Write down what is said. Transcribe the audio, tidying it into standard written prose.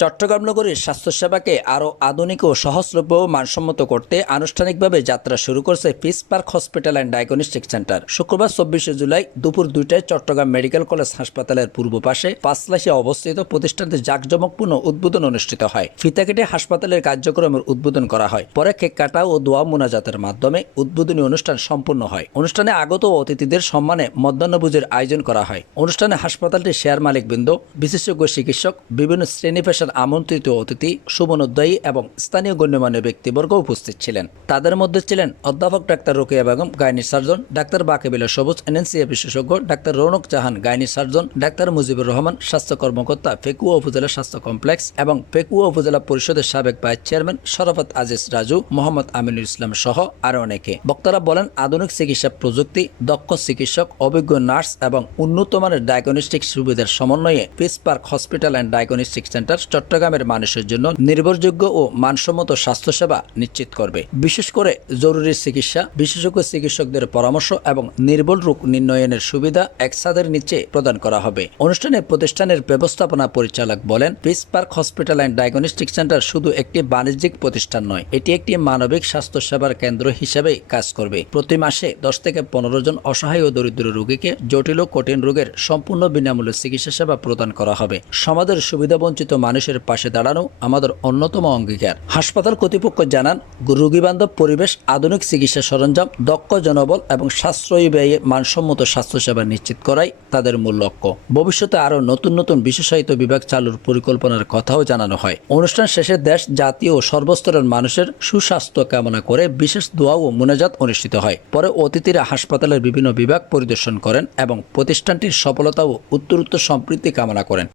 চট্টগ্রাম নগরীর স্বাস্থ্যসেবাকে আরও আধুনিক ও সহজলভ্য ও মানসম্মত করতে আনুষ্ঠানিকভাবে যাত্রা শুরু করছে piece park hospital and diagnostic centre. শুক্রবার ২৪শে জুলাই দুপুর ২টায় চট্টগ্রাম মেডিকেল কলেজ হাসপাতালের পূর্ব পাশে পাঁচলাশে অবস্থিত প্রতিষ্ঠানটির জাঁকজমকপূর্ণ উদ্বোধন অনুষ্ঠিত হয়। ফিতা কেটে হাসপাতালের কার্যক্রমের উদ্বোধন করা হয়। পরে কেক কাটা ও দোয়া মোনাজাতের মাধ্যমে উদ্বোধনী অনুষ্ঠান সম্পূর্ণ হয়। অনুষ্ঠানে আগত অতিথিদের সম্মানে মধ্যাহ্নভোজের আয়োজন করা হয়। অনুষ্ঠানে হাসপাতালটির শেয়ার মালিকবৃন্দ, বিশেষজ্ঞ চিকিৎসক, বিভিন্ন শ্রেণী পেশার আমন্ত্রিত অতিথি, শুভনোদ্দায়ী এবং স্থানীয় গণ্যমান্য ব্যক্তিবর্গ উপস্থিত ছিলেন। তাদের মধ্যে ছিলেন অধ্যাপক doctor Rokeya Begum, gynae surgeon, doctor বাকেবিলা সবুজ, এনএনসিএ বিশেষজ্ঞ, doctor Rounak Jahan, gynae surgeon, doctor Mujibur Rahman, স্বাস্থ্য কর্মকর্তা, ফেকুয়া উপজেলা স্বাস্থ্য কমপ্লেক্স এবং ফেকুয়া উপজেলা পরিষদের সাবেক ভাইস চেয়ারম্যান শরাফত আজিজ রাজু, মোহাম্মদ আমিনুল ইসলাম সহ আরও অনেকে। বক্তারা বলেন, আধুনিক চিকিৎসা প্রযুক্তি, দক্ষ চিকিৎসক, অভিজ্ঞ নার্স এবং উন্নত মানের ডায়াগনস্টিক সুবিধার সমন্বয়ে piece park hospital and diagnostic centre চট্টগ্রামের মানুষের জন্য নির্ভরযোগ্য ও মানসম্মত স্বাস্থ্যসেবা নিশ্চিত করবে। বিশেষ করে জরুরি চিকিৎসা, বিশেষজ্ঞ চিকিৎসকদের পরামর্শ এবং নির্ভুল রোগ নির্ণয়ের সুবিধা এক ছাদের নিচে প্রদান করা হবে। অনুষ্ঠানে প্রতিষ্ঠানের ব্যবস্থাপনা পরিচালক বলেন, piece park hospital and diagnostic centre শুধু একটি বাণিজ্যিক প্রতিষ্ঠান নয়, এটি একটি মানবিক স্বাস্থ্যসেবার কেন্দ্র হিসেবে কাজ করবে। প্রতি মাসে ১০ থেকে ১৫ জন অসহায় ও দরিদ্র রোগীকে জটিল ও কঠিন রোগের সম্পূর্ণ বিনামূল্যে চিকিৎসা সেবা প্রদান করা হবে। সমাজের সুবিধাবঞ্চিত মানুষের পাশে দাঁড়ানো আমাদের অন্যতম অঙ্গীকার। হাসপাতাল কর্তৃপক্ষ জানান, রোগীবান্ধব পরিবেশ, আধুনিক চিকিৎসা সরঞ্জাম, দক্ষ জনবল এবং সাশ্রয়ী ব্যয়ে মানসম্মত স্বাস্থ্যসেবা নিশ্চিত করাই তাদের মূল লক্ষ্য। ভবিষ্যতে আরও নতুন নতুন বিশেষায়িত বিভাগ চালুর পরিকল্পনার কথাও জানানো হয়। অনুষ্ঠান শেষে দেশ, জাতি ও সর্বস্তরের মানুষের সুস্বাস্থ্য কামনা করে বিশেষ দোয়া ও মোনাজাত অনুষ্ঠিত হয়। পরে অতিথিরা হাসপাতালের বিভিন্ন বিভাগ পরিদর্শন করেন এবং প্রতিষ্ঠানটির সফলতা ও উত্তরোত্তর সমৃদ্ধি কামনা করেন।